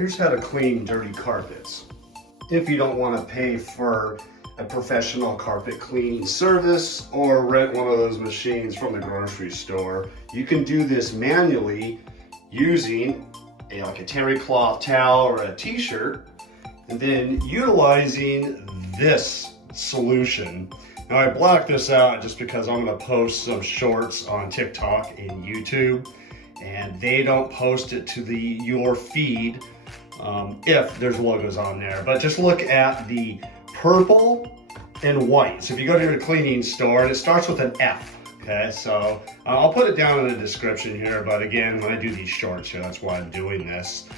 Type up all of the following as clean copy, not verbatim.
Here's how to clean dirty carpets. If you don't want to pay for a professional carpet cleaning service or rent one of those machines from the grocery store, you can do this manually using like a terry cloth towel or a t-shirt, and then utilizing this solution. Now I blacked this out just because I'm going to post some shorts on TikTok and YouTube, and they don't post it to your feed if there's logos on there. But just look at the purple and white. So if you go to your cleaning store, and it starts with an F. Okay, so I'll put it down in the description here, but again, when I do these shorts here, that's why I'm doing this.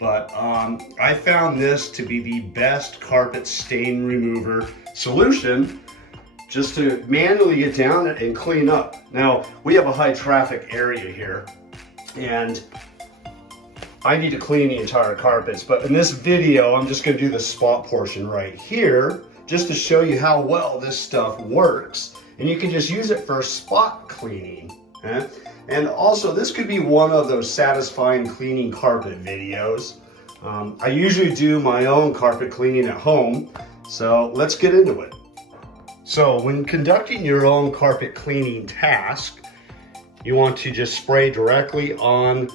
But I found this to be the best carpet stain remover solution, just to manually get down it and clean up. Now, we have a high traffic area here, and I need to clean the entire carpets, but in this video, I'm just gonna do the spot portion right here, just to show you how well this stuff works. And you can just use it for spot cleaning. Okay? And also, this could be one of those satisfying cleaning carpet videos. I usually do my own carpet cleaning at home, so let's get into it. So when conducting your own carpet cleaning task, you want to just spray directly on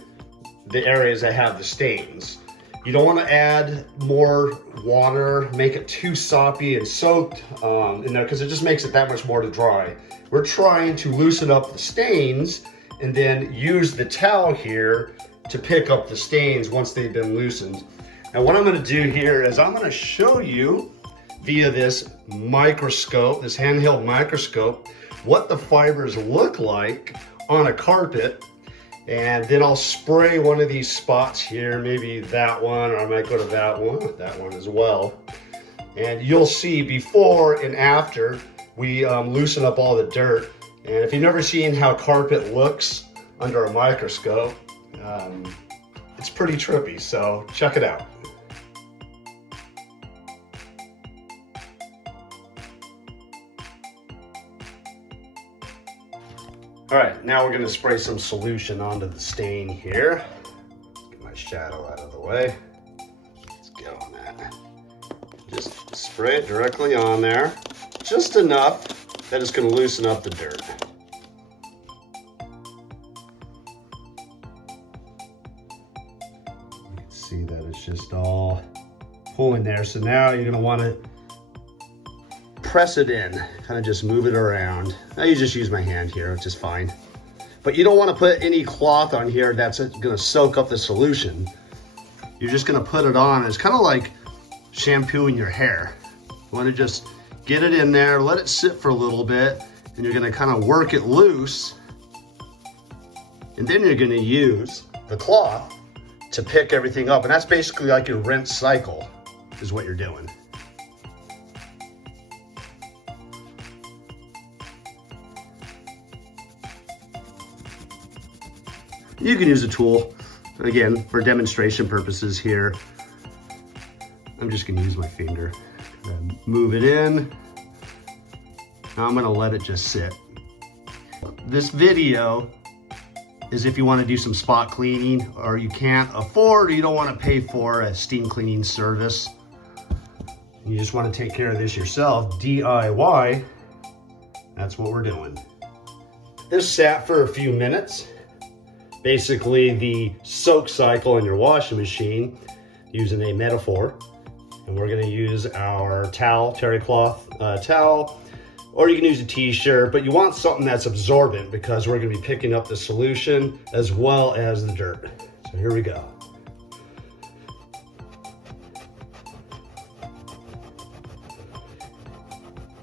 the areas that have the stains. You don't want to add more water, make it too soppy and soaked in there, because it just makes it that much more to dry. We're trying to loosen up the stains and then use the towel here to pick up the stains once they've been loosened. And what I'm going to do here is I'm going to show you via this microscope, this handheld microscope, what the fibers look like on a carpet. And then I'll spray one of these spots here, maybe that one, or I might go to that one as well. And you'll see before and after we loosen up all the dirt. And if you've never seen how carpet looks under a microscope, it's pretty trippy, so check it out. All right, now we're gonna spray some solution onto the stain here. Get my shadow out of the way. Let's get on that. Just spray it directly on there, just enough that it's gonna loosen up the dirt. You can see that it's just all pulling there. So now you're gonna wanna press it in, kind of just move it around. Now you just use my hand here, which is fine. But you don't want to put any cloth on here that's going to soak up the solution. You're just going to put it on. It's kind of like shampooing your hair. You want to just get it in there, let it sit for a little bit, and you're going to kind of work it loose. And then you're going to use the cloth to pick everything up. And that's basically like your rinse cycle is what you're doing. You can use a tool, again, for demonstration purposes here. I'm just gonna use my finger. Move it in. Now I'm gonna let it just sit. This video is if you wanna do some spot cleaning, or you can't afford, or you don't wanna pay for a steam cleaning service. You just wanna take care of this yourself, DIY, that's what we're doing. This sat for a few minutes. Basically the soak cycle in your washing machine, using a metaphor. And we're gonna use our towel, terry cloth towel, or you can use a t-shirt, but you want something that's absorbent because we're gonna be picking up the solution as well as the dirt. So here we go.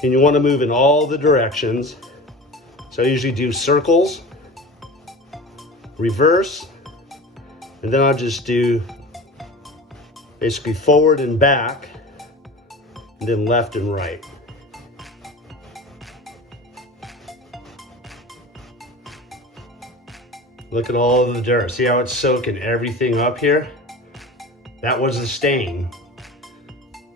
And you wanna move in all the directions. So I usually do circles, reverse, and then I'll just do basically forward and back, and then left and right. Look at all of the dirt. See how it's soaking everything up here? That was the stain.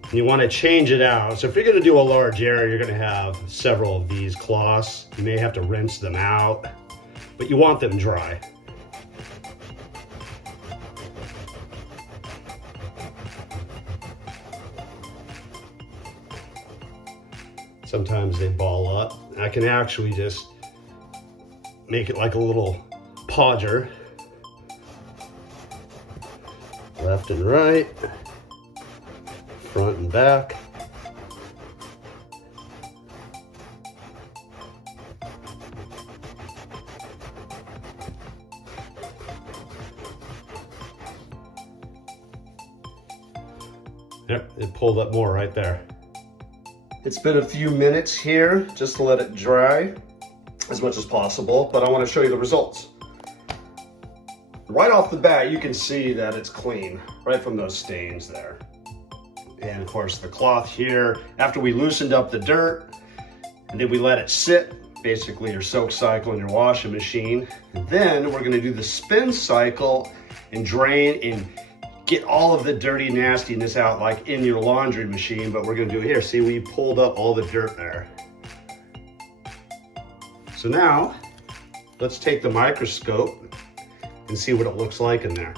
And you want to change it out. So if you're going to do a large area, you're going to have several of these cloths. You may have to rinse them out, but you want them dry. Sometimes they ball up. I can actually just make it like a little podger. Left and right, front and back. Yep, it pulled up more right there. It's been a few minutes here just to let it dry as much as possible, but I want to show you the results. Right off the bat, you can see that it's clean, right from those stains there. And of course the cloth here, after we loosened up the dirt, and then we let it sit, basically your soak cycle in your washing machine. And then we're gonna do the spin cycle and drain and get all of the dirty nastiness out like in your laundry machine, but we're gonna do it here. See, we pulled up all the dirt there. So now, let's take the microscope and see what it looks like in there.